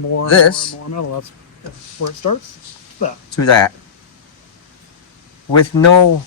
more this and more metal. That's where it starts. To that with no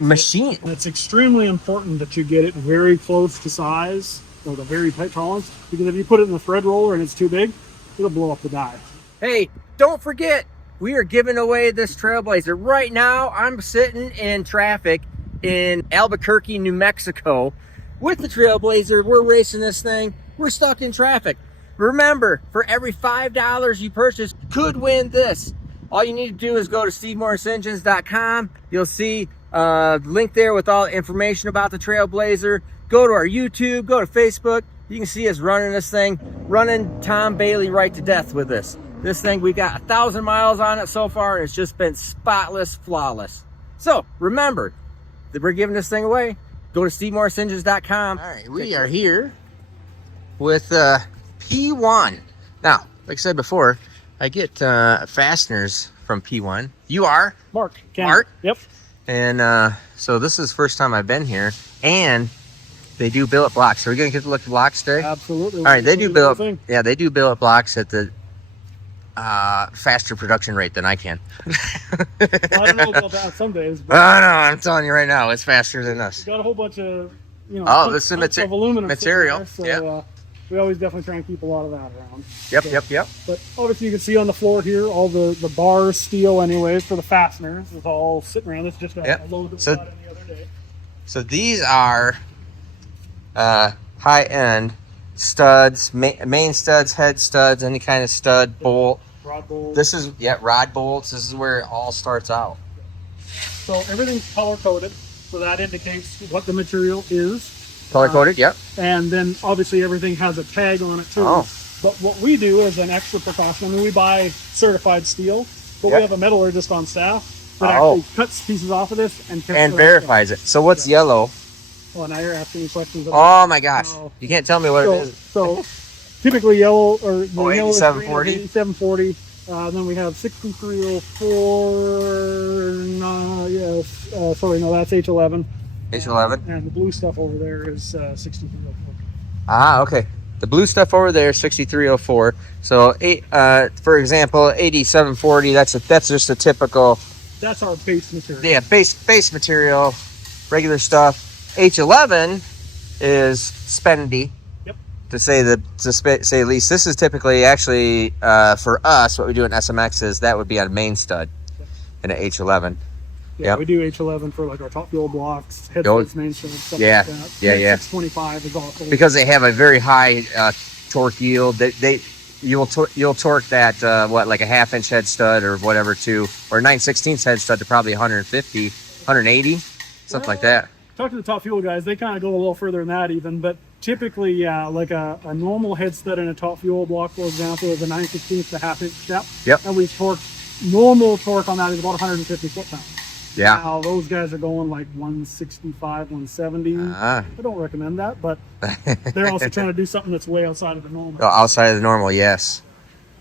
machine. And it's extremely important that you get it very close to size, or the very tight tolerance, because if you put it in the thread roller and it's too big, it'll blow up the die. Hey, don't forget, we are giving away this Trailblazer. Right now, I'm sitting in traffic in Albuquerque, New Mexico with the Trailblazer. We're racing this thing. We're stuck in traffic. Remember, for every $5 you purchase, could win this. All you need to do is go to SteveMorrisEngines.com. You'll see a link there with all the information about the Trailblazer. Go to our YouTube, go to Facebook. You can see us running this thing, running Tom Bailey right to death with this. This thing, we got 1,000 miles on it so far, and it's just been spotless, flawless. So remember that we're giving this thing away. Go to SteveMorrisEngines.com. All right, we are here with P1. Now, like I said before, I get fasteners from P1. You are? Mark. Mark? Yep. And so this is the first time I've been here, and they do billet blocks. Are we gonna get to look at blocks today? Absolutely. All right, they do billet. Yeah, they do billet blocks at the faster production rate than I can. Well, I don't know about that some days. But no, I'm telling you right now, it's faster than us. We got a whole bunch of, this is aluminum material. There, so, we always definitely try and keep a lot of that around. Yep. But obviously you can see on the floor here, all the bar steel anyways for the fasteners is all sitting around. This is just a load that we got in the other day. So these are high-end studs, main studs, head studs, any kind of stud, bolt. Rod bolts. This is, rod bolts. This is where it all starts out. So everything's color-coded, so that indicates what the material is. Color-coded, yep. And then obviously everything has a tag on it too. Oh. But what we do as an extra precaution, I mean, we buy certified steel, but we have a metallurgist on staff that actually cuts pieces off of this and verifies it. So what's yellow? Well, now you're asking me questions. Oh my gosh. You can't tell me what it is. So typically yellow, or the yellow is 8740. 8740. Then we have 6304. Sorry, no, that's H11. H11. And the blue stuff over there is 6304. Ah, okay. The blue stuff over there, 6304. So, for example, 8740. That's just a typical. That's our base material. Yeah, base material, regular stuff. H11 is spendy. Yep. To say at least. This is typically actually for us. What we do in SMX is that would be on main stud in an H11. Yeah, we do H11 for like our top fuel blocks, head studs, main studs, stuff like that. 625 is also because they have a very high torque yield. You'll torque that like a 1/2 inch head stud or whatever to, or 9/16 head stud to probably 150, 180, something like that. Talk to the top fuel guys; they kind of go a little further than that even. But typically, like a normal head stud in a top fuel block, for example, is a 9/16 to 1/2 inch step. Yep. And we normal torque on that is about 150 foot-pounds. Yeah. Now those guys are going like 165, 170. I don't recommend that, but they're also trying to do something that's way outside of the normal. Oh, outside of the normal, yes.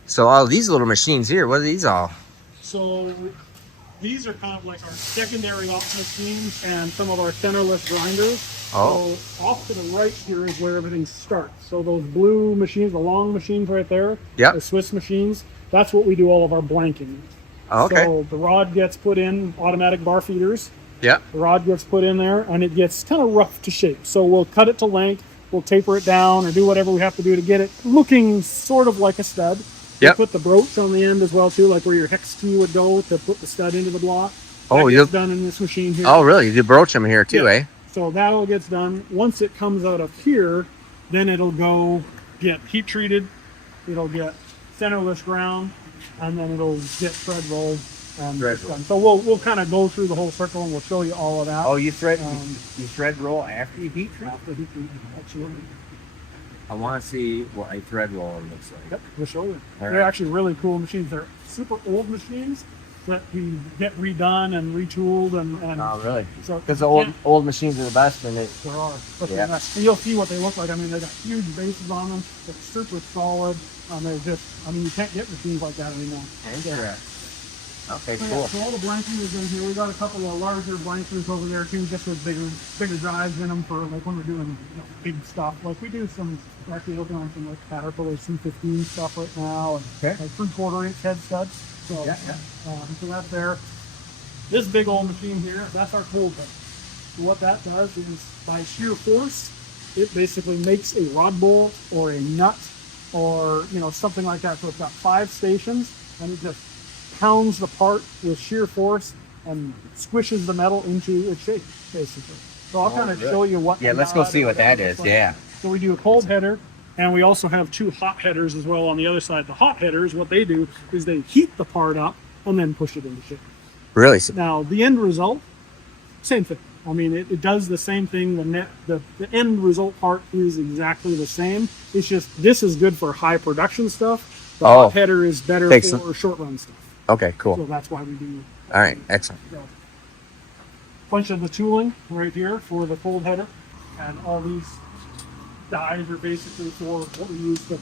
So all these little machines here, what are these all? So these are kind of like our secondary off machines and some of our centerless grinders. Oh. So off to the right here is where everything starts. So those blue machines, the long machines right there, the Swiss machines, that's what we do all of our blanking. Oh, okay. So the rod gets put in, automatic bar feeders. Yeah. The rod gets put in there and it gets kind of rough to shape. So we'll cut it to length, we'll taper it down or do whatever we have to do to get it looking sort of like a stud. Yeah. Put the broach on the end as well too, like where your hex key would go to put the stud into the block. Oh, you've done in this machine here. Oh, really? You do broach them here too, eh? So that all gets done. Once it comes out of here, then it'll go get heat treated. It'll get centerless ground, and then it'll get thread rolled. So we'll kind of go through the whole circle and we'll show you all of that. Oh, you thread roll after you heat treat? After heat treat, absolutely. I want to see what a thread roller looks like. Yep, we'll show you. All They're right. actually really cool machines. They're super old machines that we get redone and retooled and Oh, really? So because the old machines are the best, and it. There are. And you'll see what they look like. I mean, they got huge bases on them. They're super solid. They're just, you can't get machines like that anymore. Okay, So, cool. yeah, so all the blanking is in here. We got a couple of larger blankers over there too, just with bigger drives in them for like when we're doing big stuff. Like we do some, we're actually looking on some like Caterpillar C15 stuff right now, and Okay. like 3/4 inch head studs. So, Yeah. so that's there. This big old machine here, that's our cold header. So what that does is by sheer force, it basically makes a rod bolt or a nut or something like that. So it's got 5 stations, and it just pounds the part with sheer force and squishes the metal into its shape, basically. So I'll kind of good. show you what. Yeah, let's go nut see or what that whatever is. looks like. Yeah. So we do a cold header, and we also have 2 hot headers as well on the other side. The hot headers, what they do is they heat the part up and then push it into shape. Really? Now the end result, same thing. I mean, it does the same thing. The end result part is exactly the same. It's just this is good for high production stuff. The hot header is better for short run stuff. Okay, cool. So that's why we do. All right, excellent. Bunch of the tooling right here for the cold header, and all these dies are basically for what we use to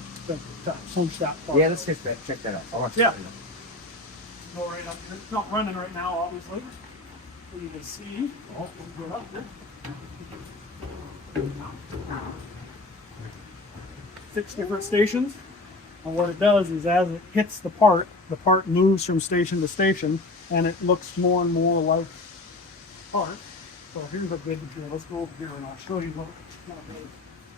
punch that part. Yeah, let's check that out. I want to Yeah. Go right up here. It's not running right now, obviously. So you can see. Oh, we'll go up there. 6 different stations. And what it does is as it hits the part moves from station to station, and it looks more and more like part. So here's a good material. Let's go over here and I'll show you what it's going to be.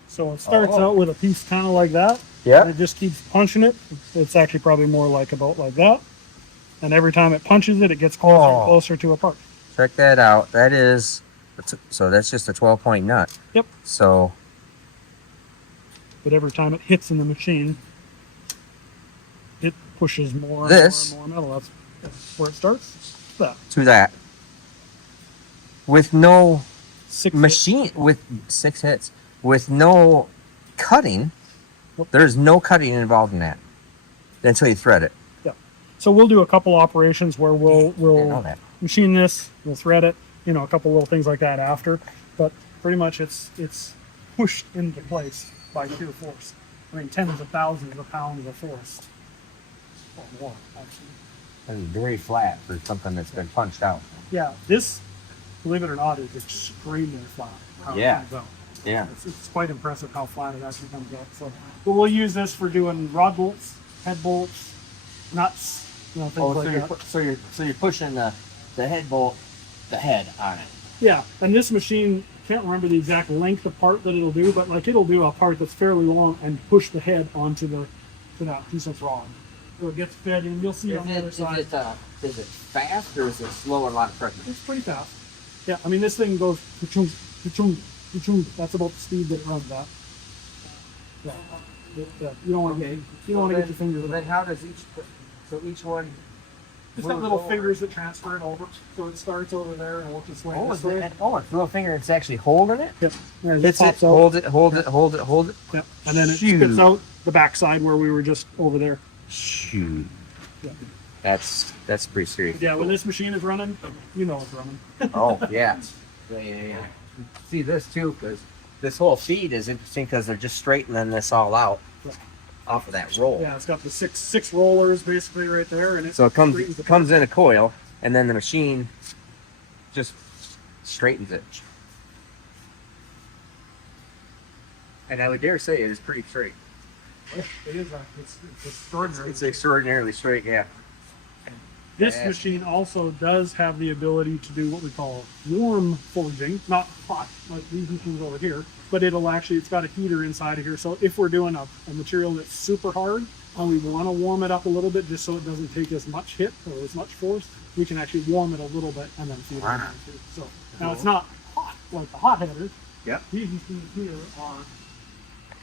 So it starts out with a piece kind of like that. Yeah. And it just keeps punching it. It's actually probably more like about like that. And every time it punches it, it gets closer and closer to a part. Check that out. That is, so that's just a 12-point nut. Yep. So. But every time it hits in the machine, it pushes more This. and more metal. That's where it starts. That. To that. With no 6 machine, with 6 hits. With no cutting. Nope. There's no cutting involved in that. Until you thread it. Yeah. So we'll do a couple operations where we'll machine this, we'll thread it, a couple little things like that after. But pretty much it's pushed into place by sheer force. I mean, tens of thousands of pounds of force. Or more, actually. It's very flat for something that's been punched out. Yeah, this, believe it or not, is extremely flat. Yeah. Yeah. It's quite impressive how flat it actually comes out. So, but we'll use this for doing rod bolts, head bolts, nuts, things like that. So you're pushing the head bolt, the head on it. Yeah, and this machine, can't remember the exact length of part that it'll do, but like it'll do a part that's fairly long and push the head onto that piece of rod. So it gets fed in. You'll see on the other side. Is it fast or is it slow and a lot of pressure? It's pretty fast. Yeah, I mean this thing goes ka-chung, ka-chung, ka-chung. That's about the speed that it runs at. Yeah. You don't want to get your fingers. Then how does each one? Just have little fingers that transfer it over. So it starts over there and works its way this way. It's a little finger. It's actually holding it. Yep. Yeah, Hits it. Hold it. Yep. And then it spits out the backside where we were just over there. Shoot. Yeah. That's pretty serious. Yeah, when this machine is running, it's running. Oh yeah. Yeah. See this too, because this whole feed is interesting because they're just straightening this all out off of that roll. Yeah, it's got the six rollers basically right there, and So it comes in a coil, and then the machine just straightens it. And I would dare say it is pretty straight. It is. It's extraordinary. It's extraordinarily straight, yeah. This machine also does have the ability to do what we call warm forging, not hot like these machines over here, but it's got a heater inside of here. So if we're doing a material that's super hard and we want to warm it up a little bit just so it doesn't take as much hit or as much force, we can actually warm it a little bit and then feed it in too. So now it's not hot like the hot headers. Yep. These machines here are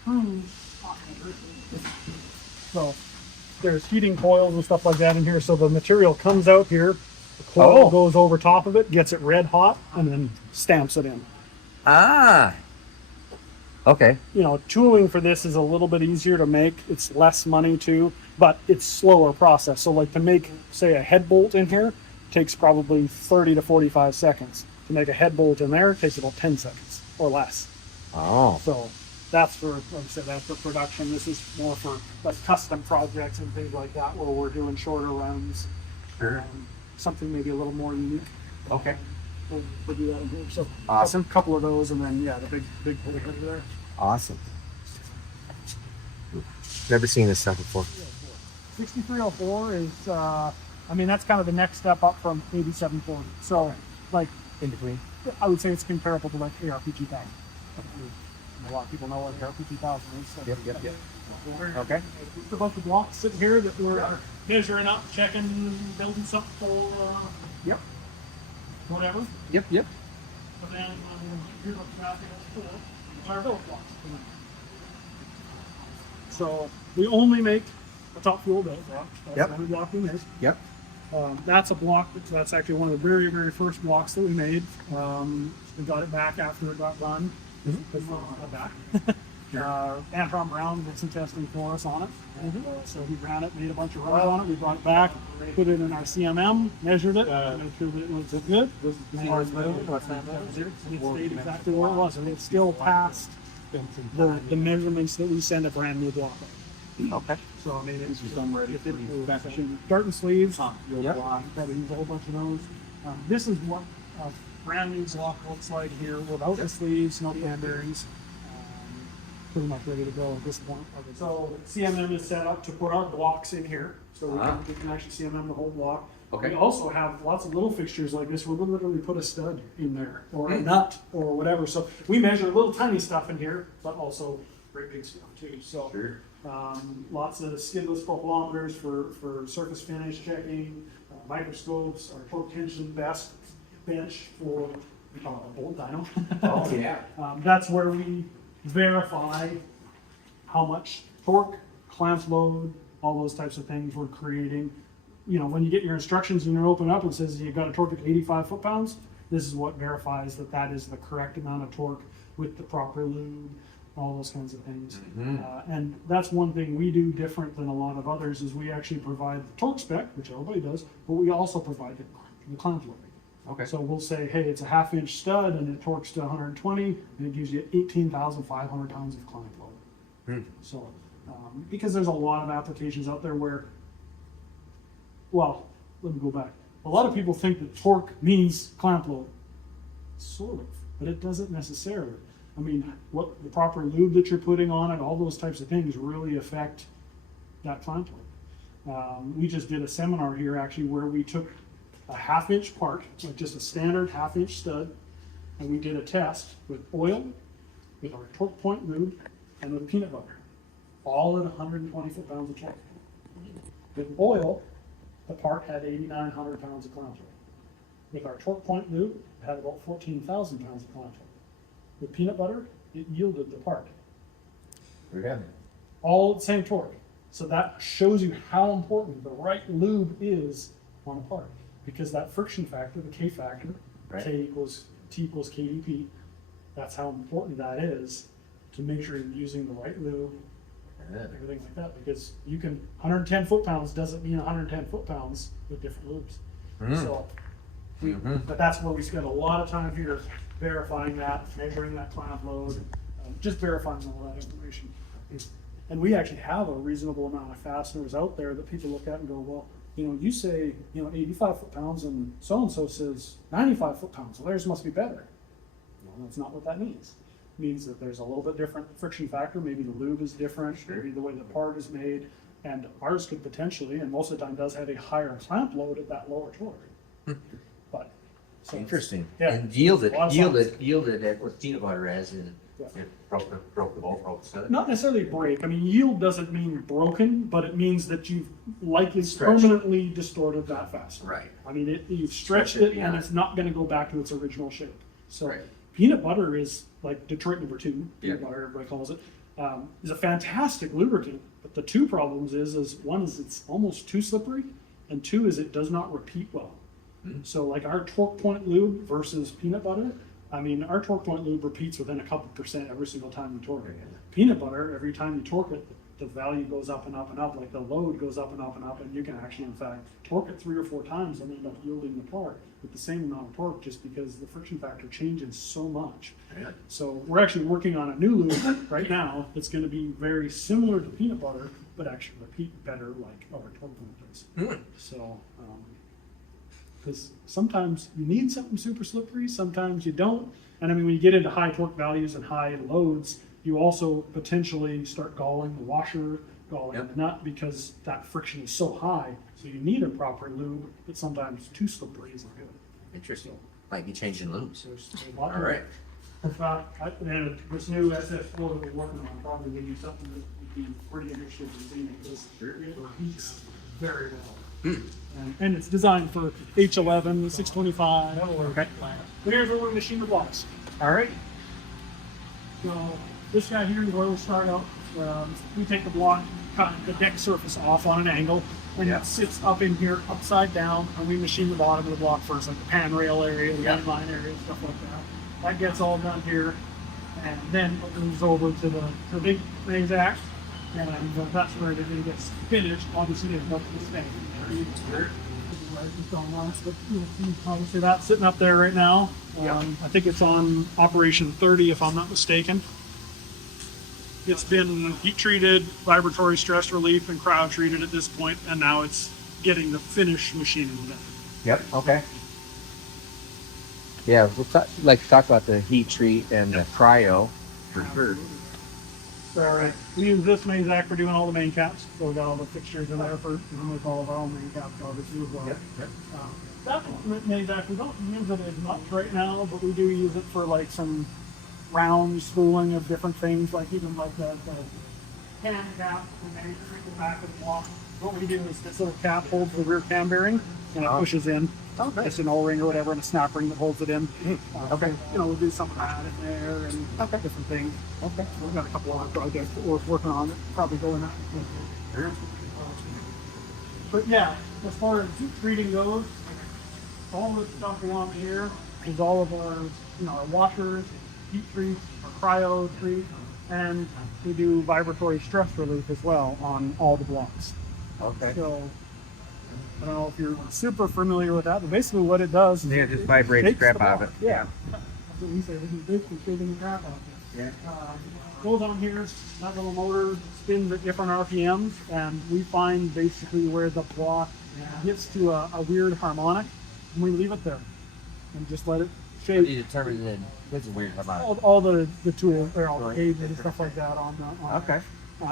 true hot headers. So there's heating coils and stuff like that in here. So the material comes out here, the coil goes over top of it, gets it red hot, and then stamps it in. Ah. Okay. Tooling for this is a little bit easier to make. It's less money too, but it's slower process. So like to make, say, a head bolt in here takes probably 30 to 45 seconds. To make a head bolt in there, it takes about 10 seconds or less. Oh. So that's for, like I said, that's for production. This is more for like custom projects and things like that where we're doing shorter runs. Sure. Something maybe a little more unique. Okay. We'll do that in here. So Awesome. a couple of those, and then yeah, the big puller over there. Awesome. Never seen this stuff before. 6304 is, I mean, that's kind of the next step up from 8740. So, like, In between. I would say it's comparable to like ARP 2000. A lot of people know what ARP 2000 is. So Yep. we're- Okay. There's a bunch of blocks sitting here that we're measuring up, checking, building something for Yep. whatever. Yep. But then here's what the traffic is for our build blocks. So we only make a top fuel build block. That's Yep. the only block we make. Yep. That's a block that's actually one of the very, very first blocks that we made. We got it back after it got done. Because we got it back. Antron Brown did some testing for us on it. So he ran it, made a bunch of runs on it. We brought it back, put it in our CMM, measured it, made sure that it was good. It stayed exactly where it was, and it still passed the measurements that we send a brand new block. Okay. So I mean, it's dart and sleeves. Yep. Probably use a whole bunch of those. This is what a brand new block looks like here, without the sleeves, no bearings. Pretty much ready to go at this point. So CMM is set up to put our blocks in here, so we can actually CMM the whole block. Okay. We also have lots of little fixtures like this where we'll literally put a stud in there, or a nut, or whatever. So we measure little tiny stuff in here, but also great big stuff too. So lots of skidless profilometers for surface finish checking, microscopes, our torque tension best bench for bolt dyno. Oh yeah. That's where we verify how much torque, clamp load, all those types of things we're creating. You know, when you get your instructions and you open up, it says you've got a torque of 85 foot-pounds. This is what verifies that that is the correct amount of torque with the proper lube, all those kinds of things. And that's one thing we do different than a lot of others is we actually provide the torque spec, which everybody does, but we also provide the clamp load. Okay. So we'll say, hey, it's a 1/2 inch stud and it torques to 120 and it gives you 18,500 pounds of clamp load. So, because there's a lot of applications out there where, well, let me go back. A lot of people think that torque means clamp load. Sort of, but it doesn't necessarily. I mean, what the proper lube that you're putting on it, all those types of things really affect that clamp load. We just did a seminar here actually where we took a 1/2 inch part, like just a standard 1/2 inch stud, and we did a test with oil, with our torque point lube, and with peanut butter, all at 120 foot-pounds of torque. With oil, the part had 8,900 pounds of clamp load. With our torque point lube, it had about 14,000 pounds of clamp load. With peanut butter, it yielded the part. All at the same torque. So that shows you how important the right lube is on a part. Because that friction factor, the K factor, T equals KDP, that's how important that is to make sure you're using the right lube, everything like that. Because you can, 110 foot-pounds doesn't mean 110 foot-pounds with different lubes. So, but that's where we spend a lot of time here verifying that, measuring that clamp load, just verifying all that information. And we actually have a reasonable amount of fasteners out there that people look at and go, well, you know, you say, 85 foot-pounds and so says 95 foot-pounds. Well, theirs must be better. Well, that's not what that means. It means that there's a little bit different friction factor. Maybe the lube is different, maybe the way the part is made. And ours could potentially, and most of the time does have a higher clamp load at that lower torque. But so Interesting. Yeah. And yielded A lot of at what peanut butter has and it broke the bolt, broke the stud. Not necessarily break. I mean, yield doesn't mean broken, but it means that you've likely Stretched. permanently distorted that fastener. Right. I mean, you've stretched Stretched it it, and beyond. it's not going to go back to its original shape. So, Right. peanut butter is like Detroit number 2. Peanut Yeah. butter, everybody calls it, is a fantastic lubricant. But the two problems is one is it's almost too slippery, and two is it does not repeat well. So, like our torque point lube versus peanut butter. I mean, our torque point lube repeats within a couple % every single time you torque it. Peanut butter, every time you torque it, the value goes up and up and up, like the load goes up and up and up, and you can actually, in fact, torque it 3 or 4 times and end up yielding the part with the same amount of torque just because the friction factor changes so much. So we're actually working on a new lube right now that's going to be very similar to peanut butter, but actually repeat better like our torque point does. So because sometimes you need something super slippery, sometimes you don't. And I mean, when you get into high torque values and high loads, you also potentially start galling the washer, galling the nut, because that friction is so high. So you need a proper lube, but sometimes too slippery isn't good. Interesting. Might be changing loops. There's a lot All right. in fact, and this new SF4 that we're working on probably give you something that would be pretty interesting to see, because it heats very well. And it's designed for H11, 625. Okay. But here's where we machine the blocks. All right. So this guy here is where we start out. We take the block, cut the deck surface off on an angle, and it sits up in here upside down, and we machine the bottom of the block first, like the pan rail area, the line area, stuff like that. That gets all done here, and then it moves over to the big Mazak, and that's where it gets finished. Obviously, it's up to the stain. But you'll see obviously that's sitting up there right now. I think it's on operation 30, if I'm not mistaken. It's been heat treated, vibratory stress relief, and cryo treated at this point, and now it's getting the finish machining done. Yep. Okay. Yeah, like to talk about the heat treat and the cryo for sure. All right. We use this Mazak for doing all the main caps, so we got all the fixtures in there for with all of our own main caps, obviously, as well. That Mazak, we don't use it as much right now, but we do use it for like some round spooling of different things, like even like the cam cap, and then the back of the block. What we do is this little cap holds the rear cam bearing, and it pushes in. It's an O-ring or whatever, and a snap ring that holds it in. Okay. We'll do some of that in there and different things. Okay. We've got a couple other projects that we're working on that probably going that. But yeah, as far as heat treating goes, all this stuff along here is all of our, our washers, heat treat, our cryo treat, and we do vibratory stress relief as well on all the blocks. Okay. So I don't know if you're super familiar with that, but basically what it does is Yeah, just vibrates takes crap the out block. of it. Yeah. That's what we say. This is basically shaking the crap out of it. Yeah. Goes on here, that little motor spins at different RPMs, and we find basically where the block gets to a weird harmonic, and we leave it there and just let it How shake. do you determine that it's weird about All the tools, or all the cables and stuff like that on Okay.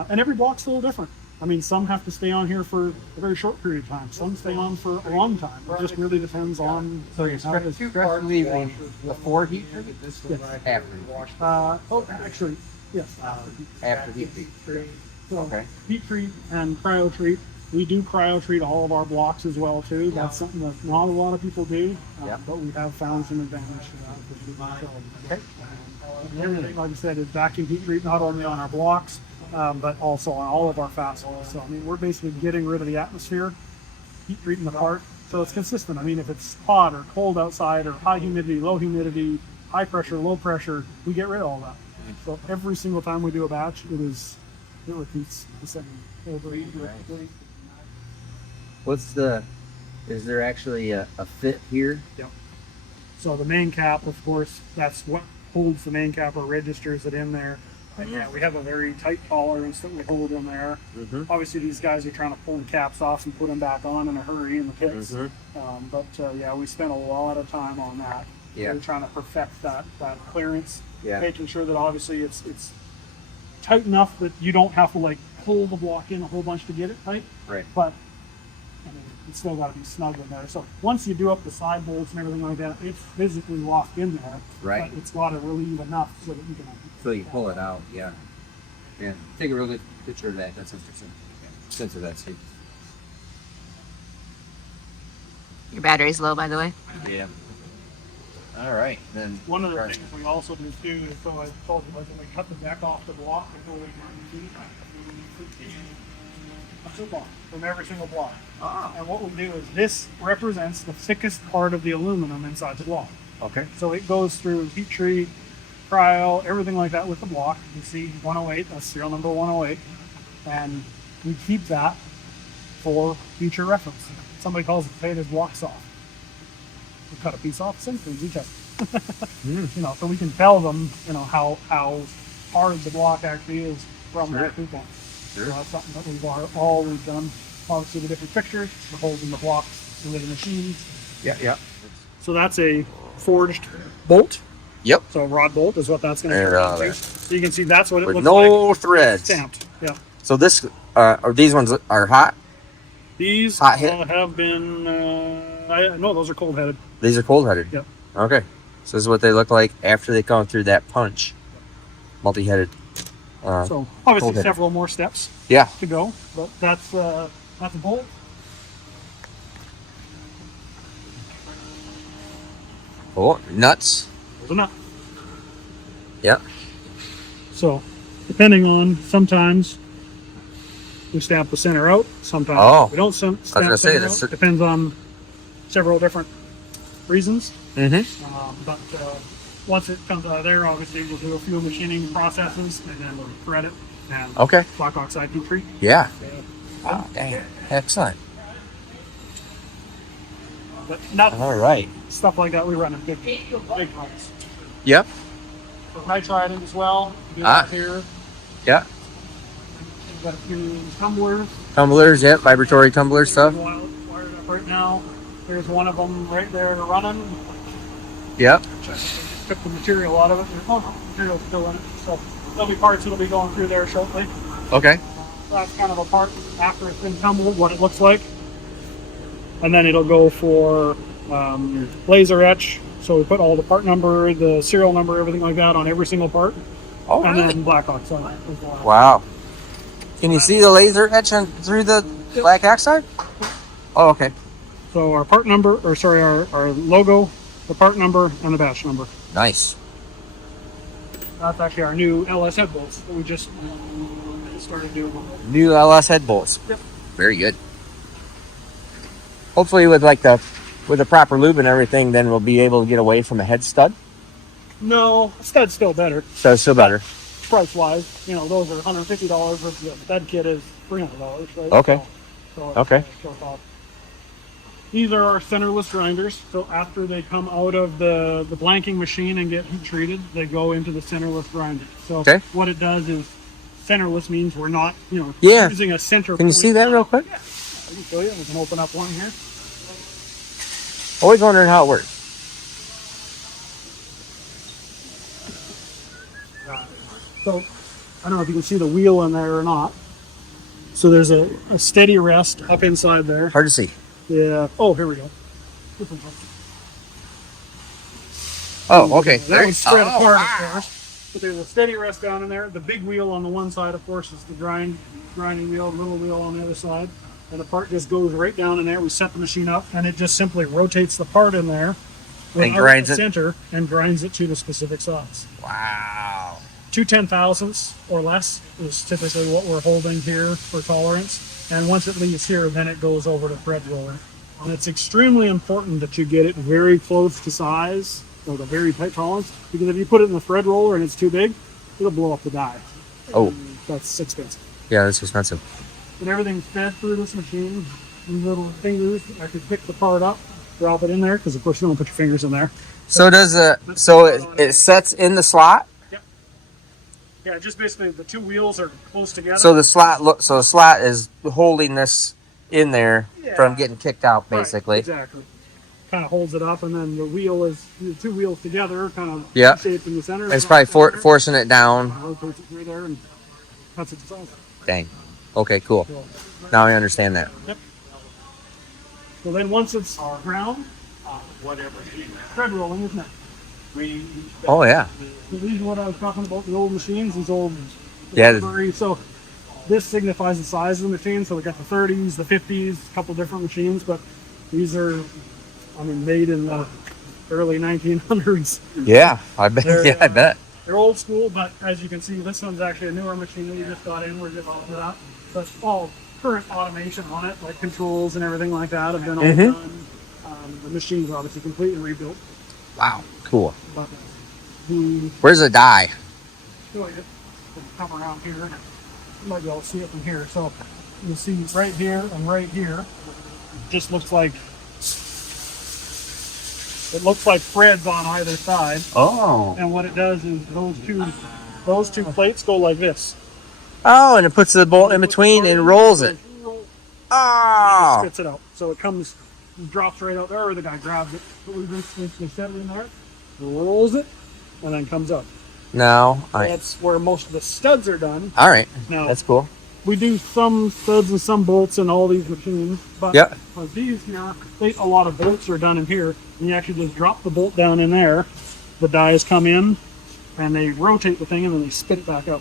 and every block's a little different. I mean, some have to stay on here for a very short period of time. Some stay on for a long time. It just really depends on. So you're stress relieving before heat treat? After. Actually, yes. After heat treat. So, Okay. heat treat and cryo treat. We do cryo treat all of our blocks as well too. That's something that not a lot of people do, but we have found some advantage to that. Okay. Everything, like I said, is vacuum heat treat not only on our blocks, but also on all of our fasteners. So I mean, we're basically getting rid of the atmosphere, heat treating the part, so it's consistent. I mean, if it's hot or cold outside, or high humidity, high pressure, low pressure, we get rid of all that. So every single time we do a batch, it repeats the same over and over. Is there actually a fit here? Yep. So the main cap, of course, that's what holds the main cap or registers it in there. And yeah, we have a very tight tolerance that we hold in there. Obviously, these guys are trying to pull the caps off and put them back on in a hurry in the pits. Yeah, we spent a lot of time on that. Yeah. We're trying to perfect that clearance, Yeah. making sure that obviously it's tight enough that you don't have to like pull the block in a whole bunch to get it tight. Right. But I mean, it's still got to be snug in there. So once you do up the side bolts and everything like that, it's physically locked in there. Right. But it's got to relieve enough so that you can. So you pull it out, yeah. Yeah. Take a real good picture of that. That's interesting. Censor that, Steve. Your battery's low, by the way. Yeah. All right. Then One of the things we also do too is, so I told you, like when we cut the deck off the block before we a two block from every single block. And what we do is this represents the thickest part of the aluminum inside the block. Okay. So it goes through heat treat, cryo, everything like that with the block. You see 108, that's serial number 108. And we keep that for future reference. Somebody calls it potatoes block soft. We cut a piece off, same thing, we test it. So we can tell them, how hard the block actually is from that coupon. So that's something that we've always done. Obviously the different fixtures, the holes in the blocks, the little machines, Yeah. So that's a forged bolt. Yep. So a rod bolt is what that's going There, to turn into. So you can see that's what it with looks no like. threads. Stamped. Yeah. So this, or these ones are hot. These Hot hit? have been. No, those are cold headed. These are cold headed. Yep. Okay. So this is what they look like after they come through that punch. Multi headed. So obviously cold-headed. several more steps Yeah. to go, but that's a bolt. Oh, nuts. There's a nut. Yeah. So depending on, sometimes we stamp the center out. Sometimes Oh. we don't stamp gonna say, center this- out. Depends on several different reasons. Mm-hmm. But once it comes out of there, obviously we'll do a few machining processes and then we'll thread it and Okay. black oxide heat treat. Yeah. Oh, dang. Excellent. But not All right. stuff like that we run in big runs. Yep. So nitriding as well. Do Ah. that here. Yeah. We've got a few tumblers. Tumblers. Yep. Vibratory tumbler stuff. Wired up right now. There's one of them right there running. Yep. Just took the material out of it. There's no material still in it. So there'll be parts that'll be going through there shortly. Okay. So that's kind of a part after it's been tumbled, what it looks like. And then it'll go for laser etch. So we put all the part number, the serial number, everything like that on every single part. Oh, And really? then black oxide as well. Wow. Can you see the laser etch through the black oxide? Oh, okay. So our part number, or sorry, our logo, the part number, and the batch number. Nice. That's actually our new LS head bolts that we just started doing. New LS head bolts. Yep. Very good. Hopefully with the proper lube and everything, then we'll be able to get away from a head stud. No, stud's still better, So it's still better. price wise. You know, those are $150 versus the stud kit is $300, right? Okay. So Okay. These are our centerless grinders. So after they come out of the blanking machine and get heat treated, they go into the centerless grinder. So Okay. what it does is centerless means we're not, Yeah. using a center. Can you see that real quick? I can show you. We can open up one here. Always wondering how it works. So I don't know if you can see the wheel in there or not. So there's a steady rest up inside there. Hard to see. Yeah. Oh, here we go. Oh, okay. That one's spread Oh, apart, wow. of course. But there's a steady rest down in there. The big wheel on the one side, of course, is the grinding wheel, little wheel on the other side. And the part just goes right down in there. We set the machine up, and it just simply rotates the part in there And grinds the it. center and grinds it to the specific size. Wow. 2 10,000ths or less is typically what we're holding here for tolerance. And once it leaves here, then it goes over to thread roller. And it's extremely important that you get it very close to size, like a very tight tolerance, because if you put it in the thread roller and it's too big, it'll blow up the die. Oh. And that's expensive. Yeah, that's expensive. But everything's fed through this machine. These little fingers, I could pick the part up, drop it in there, because of course you don't put your fingers in there. So it sets in the slot. Yeah, just basically the two wheels are close together. So the slot is holding this in there from getting kicked out, Right, basically. exactly. Kind of holds it up, and then the wheel is the two wheels together, kind of Yeah. shaped in the center. It's probably forcing it down. Rotates it through there, and cuts it to size. Dang. Okay, cool. Now I understand that. Yep. So then once it's ground, thread rolling is next. Oh yeah. So these are what I was talking about, the old machines, these old. Yeah. So this signifies the size of the machine. So we got the 30s, the 50s, a couple different machines, but these are, made in the early 1900s. Yeah, I bet. They're, Yeah, I bet. They're old school, but as you can see, this one's actually a newer machine that we just got in. We're developing it up. But all current automation on it, like controls and everything like that, have been all done. The machine's obviously completely rebuilt. Wow, cool. But the Where's the die? come around here, you might be able to see it from here. So you see right here and right here, it just looks like threads on either side. Oh. And what it does is those two plates go like this. Oh, and it puts the bolt in between and rolls it. Oh. Spits it out. So it comes It drops right out there, or the guy grabs it. But we just set it in there, rolls it, and then comes up. Now, That's where most of the studs are done. all right. Now, That's cool. we do some studs and some bolts in all these machines, but Yeah. with these here, a lot of bolts are done in here. And you actually just drop the bolt down in there. The dies come in, and they rotate the thing, and then they spit it back up.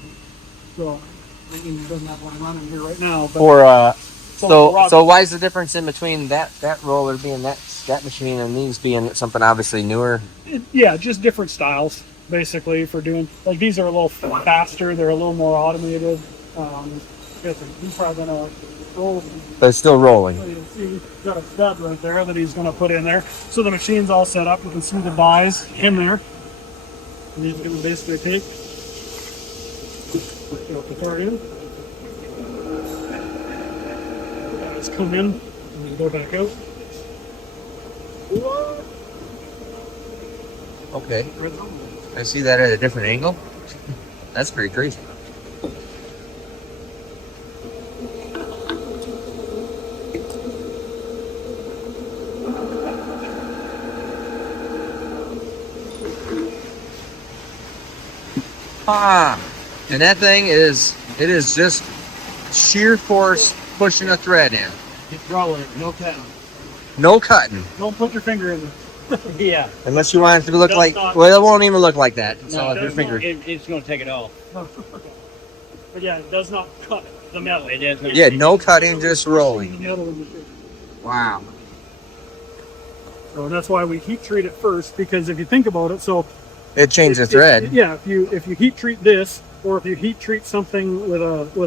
So, it doesn't have one running here right now. But Or So so why is the difference in between that roller being that machine and these being something obviously newer? yeah, just different styles, basically, for doing, like, these are a little faster. They're a little more automated. He's probably going to roll. But it's still rolling. So you can see he's got a stud right there that he's going to put in there. So the machine's all set up. You can see the dies in there. And he's going to basically take the part in. Dies come in and then go back out. Okay. I see that at a different angle. That's pretty crazy. And that thing is just sheer force pushing a thread in. Just rolling it, no cutting. No cutting. Don't put your finger in there. Yeah. Unless you want it to look Does like, not- well, it won't even look like that. So No, if your does finger. It's going to take it off. But yeah, it does not cut the metal. It does not. Yeah, no cutting, just rolling. The metal in the shape. Wow. So that's why we heat treat it first, because if you think about it, so It changed the thread. yeah, if you heat treat this, or if you heat treat something with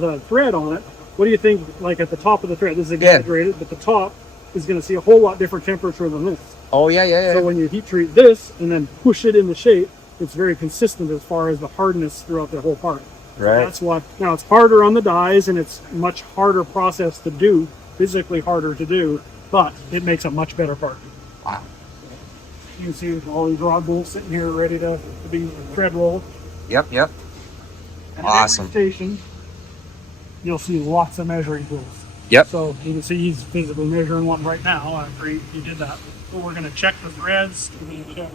a thread on it, what do you think? Like at the top of the thread, this is exaggerated, but the top is going to see a whole lot different temperature than this. Oh yeah. So when you heat treat this and then push it into shape, it's very consistent as far as the hardness throughout the whole part. Right. That's why now it's harder on the dies, and it's much harder process to do, physically harder to do, but it makes a much better part. Wow. You can see all these rod bolts sitting here ready to be thread rolled. Yep. And Awesome. at every station, you'll see lots of measuring tools. Yep. So you can see he's physically measuring one right now after he did that. So we're going to check the threads. We're going to check,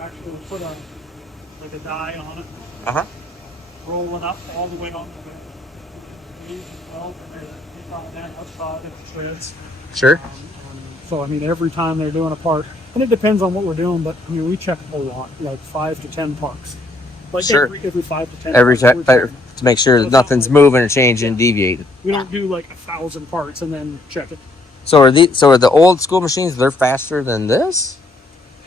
actually put a die on it, Uh-huh. rolling up all the way up. Outside of the threads. Sure. So I mean, every time they're doing a part, and it depends on what we're doing, but I mean, we check a lot, like 5 to 10 parts. Like Sure. every 5 to 10. Every parts, time we're checking. to make sure that nothing's moving or changing, deviating. We don't do like 1,000 parts and then check it. So are the old school machines, they're faster than this?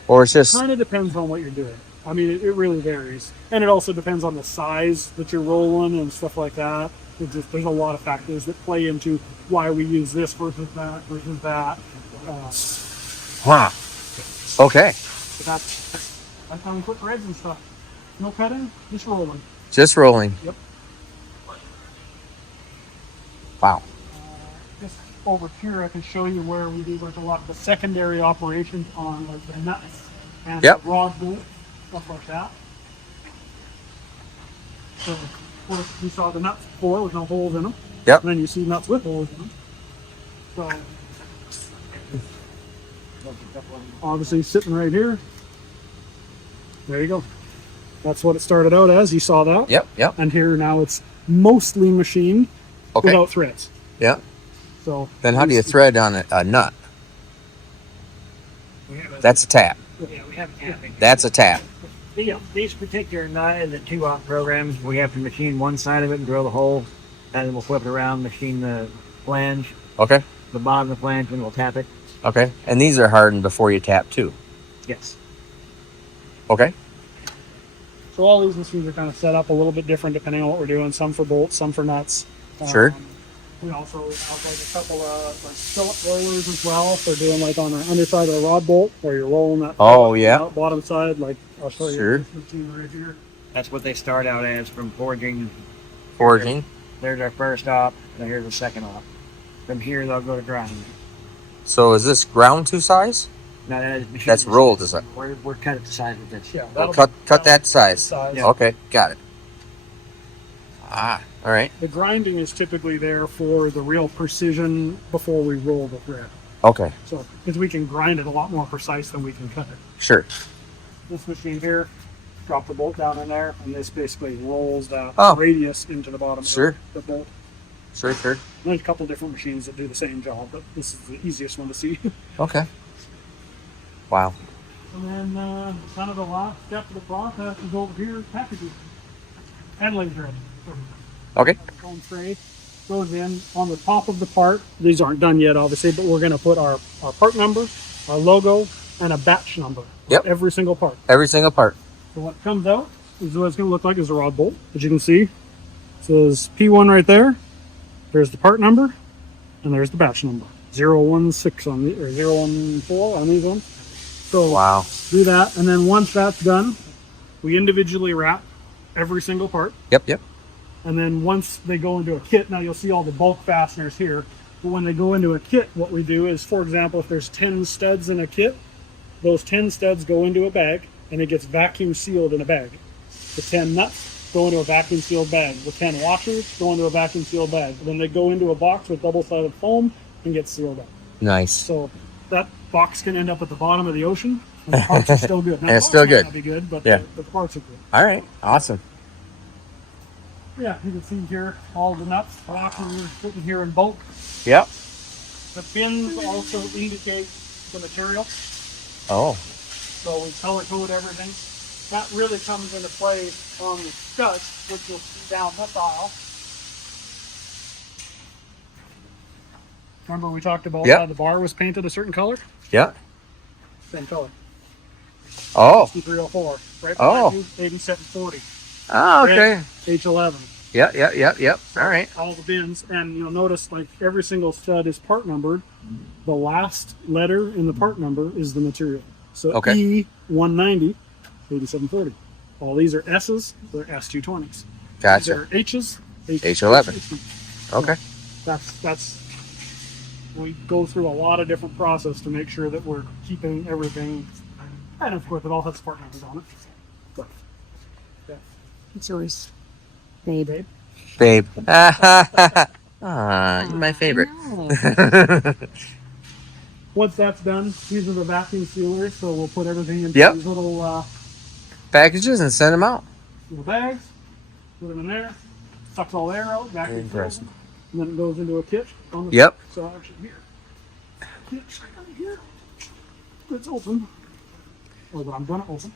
Or it's just Kind of depends on what you're doing. I mean, it really varies, and it also depends on the size that you're rolling and stuff like that. There's a lot of factors that play into why we use this versus that versus that. wow. Okay. But that's how we put threads and stuff. No cutting, just rolling. Just rolling. Yep. Wow. Just over here, I can show you where we do like a lot of the secondary operations on like the nuts and Yep. the rod bolt, stuff like that. So, of course, you saw the nuts before with no holes in them. Yep. And then you see nuts with holes in them. So, obviously, sitting right here. There you go. That's what it started out as. You saw that. Yep. And here now it's mostly machined Okay. without threads. Yeah. So Then how do you thread on a nut? That's a tap. Yeah, we have tapping. That's a tap. These particular nut and the 2-aught programs, we have to machine one side of it and drill the hole, and then we'll flip it around, machine the flange, Okay. the bottom of the flange, and we'll tap it. Okay. And these are hardened before you tap too. Yes. Okay. So all these machines are kind of set up a little bit different depending on what we're doing. Some for bolts, some for nuts. Sure. We also have like a couple of like fillet rollers as well. If they're doing like on the underside of the rod bolt, where you're rolling that. Oh, yeah. Out bottom side, like I'll show Sure. you this machine right here. That's what they start out as from forging. Forging. There's our first op, and here's the second op. From here, they'll go to grinding. So is this ground to size? Now that is machine. That's rolled to size. We're cut at the size of this. Yeah, Well, that'll cut be that size. size. Yeah. Okay. Got it. Ah. All right. The grinding is typically there for the real precision before we roll the thread. Okay. So, because we can grind it a lot more precise than we can cut it. Sure. This machine here, drop the bolt down in there, and this basically rolls that Oh. radius into the bottom Sure. of the bolt. Sure. And there's a couple different machines that do the same job, but this is the easiest one to see. Okay. Wow. And then kind of the last step of the process is over here, packaging and laser etching. Okay. Cone tray goes in on the top of the part. These aren't done yet, obviously, but we're going to put our part number, our logo, and a batch number. Yep. Every single part. Every single part. So what comes out is what it's going to look like is a rod bolt, as you can see. It says P1 right there. There's the part number, and there's the batch number. 016 on the, or 014 on these ones. So Wow. do that, and then once that's done, we individually wrap every single part. Yep. And then once they go into a kit, now you'll see all the bulk fasteners here. But when they go into a kit, what we do is, for example, if there's 10 studs in a kit, those 10 studs go into a bag, and it gets vacuum sealed in a bag. The 10 nuts go into a vacuum sealed bag. The 10 washers go into a vacuum sealed bag. Then they go into a box with double-sided foam and get sealed up. Nice. So that box can end up at the bottom of the ocean, and the parts are still good. Now, And it's the still parts might good. not be good, but Yeah. the parts are good. All right. Awesome. Yeah, you can see here all the nuts, washers sitting here in bulk. Yep. The bins also indicate the material, Oh. so we color code everything. That really comes into play on the studs, which you'll see down this aisle. Remember we talked about Yep. how the bar was painted a certain color? Yeah. Same color. Oh. 304. Right Oh. behind you, 8740. Oh, okay. Red, H11. Yep. All right. All the bins, and you'll notice like every single stud is part numbered. The last letter in the part number is the material. So Okay. E190, 8740. All these are S's, they're S220s. Gotcha. These are H's, H11. Okay. That's we go through a lot of different process to make sure that we're keeping everything, and of course it all has part numbers on it. But, yeah. It's yours, babe. Babe. Babe. Ah, you're my favorite. Once that's done, these are the vacuum sealers, so we'll put everything into Yep. these little Packages and send them out. bags, put them in there, sucks all the air out, vacuum Interesting. seals, and then it goes into a kit on the Yep. So actually here, kit right here, it's open, or that I'm gonna open,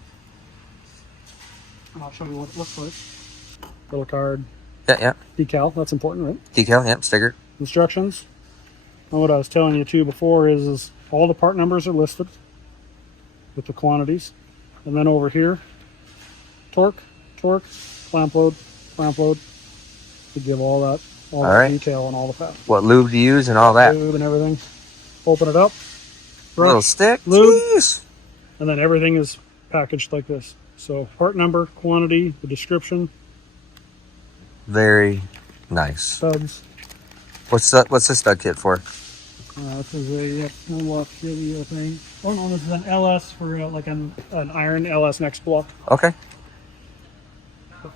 and I'll show you what it looks like. Little card, Yeah. decal, that's important, right? Decal. Yep. Sticker. Instructions. And what I was telling you too before is all the part numbers are listed with the quantities. And then over here, torque, clamp load, to give all that, all the right. detail and all the fat. What lube to use and all that. Lube and everything. Open it up. Little brush, stick. lube. Jeez. And then everything is packaged like this. So part number, quantity, the description, Very nice. studs. What's the stud kit for? This is a block video thing. Oh no, this is an LS for like an iron LS next block. Okay.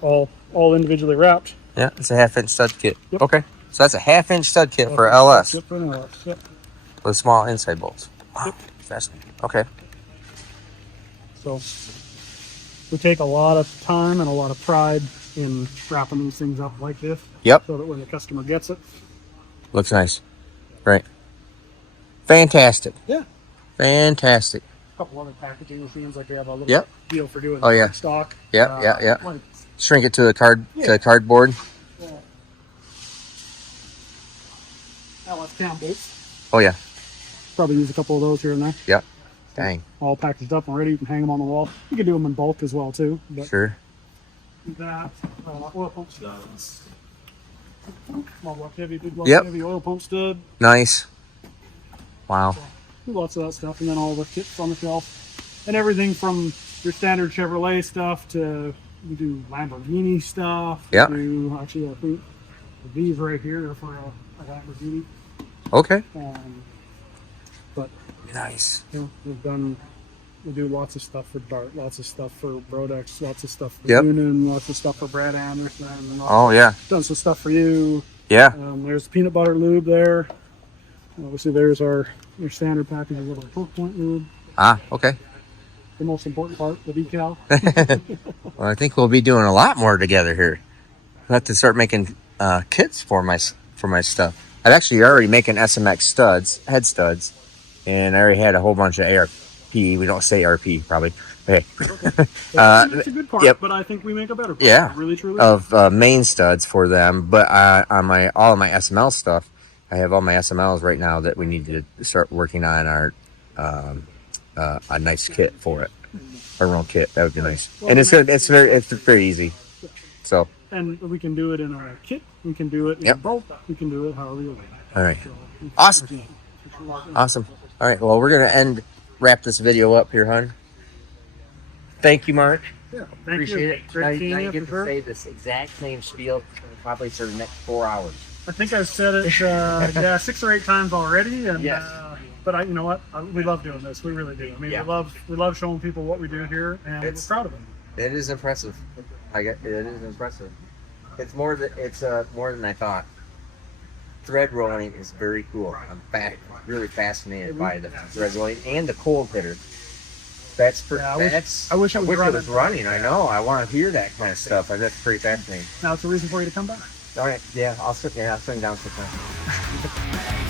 All individually wrapped. Yeah, it's a 1/2 inch stud kit. Yep. Okay. So that's a 1/2 inch stud kit for LS Yep, for an LS. Yep. with small inside bolts. Wow. Yep. Fascinating. Okay. So we take a lot of time and a lot of pride in wrapping these things up like this. Yep. So that when the customer gets it. Looks nice. Right. Fantastic. Yeah. Fantastic. A couple other packaging machines, like we have a little Yep. deal for doing Oh, yeah. stock. Yep, yeah. Like, Shrink it to a cardboard. LS cam bolts. Oh yeah. Probably use a couple of those here and there. Yep. Dang. All packaged up and ready. You can hang them on the wall. You can do them in bulk as well too. But Sure. that oil pump studs. Small block heavy, big block Yep. heavy oil pump stud. Nice. Wow. Lots of that stuff, and then all the kits on the shelf, and everything from your standard Chevrolet stuff to we do Lamborghini stuff. Yep. We do actually I think these right here are for a Lamborghini. Okay. But Nice. you know, we do lots of stuff for Dart, lots of stuff for Brodex, lots of stuff for Yep. Noonan, lots of stuff for Brad Anderson, and Oh yeah. done some stuff for you. Yeah. There's peanut butter lube there. Obviously, there's our your standard packages of our torque point lube. Ah, okay. The most important part, the decal. Well, I think we'll be doing a lot more together here. I'll have to start making kits for my stuff. I'm actually already making SMX studs, head studs, and I already had a whole bunch of ARP. We don't say ARP probably. Okay. That's a good part, yep. but I think we make a better part. Yeah, Really, truly. of main studs for them. But on all of my SML stuff, I have all my SMLs right now that we need to start working on our a nice kit for it. A real kit that would be nice, Well, and it's very easy. So. And we can do it in a kit. We can do it in Yep. bulk. We can do it however you like. All right. So, Awesome. Awesome. All right. Well, we're gonna wrap this video up here, hon. Thank you, Mark. Yeah, thank Appreciate you. it. Great Now seeing you you, get for to sure. say this exact same spiel probably for the next 4 hours. I think I've said it, yeah, 6 or 8 times already, and Yes. but you know what? We love doing this. We really do. I mean, Yeah. we love showing people what we do here, and we're proud of it. It is impressive. It is impressive. It's more than I thought. Thread rolling is very cool. I'm really fascinated by the thread rolling and the cold hitter. I wish it was running. I know. I want to hear that kind of stuff. That's pretty fascinating. Now it's a reason for you to come back. All right. Yeah, I'll swing down sometime.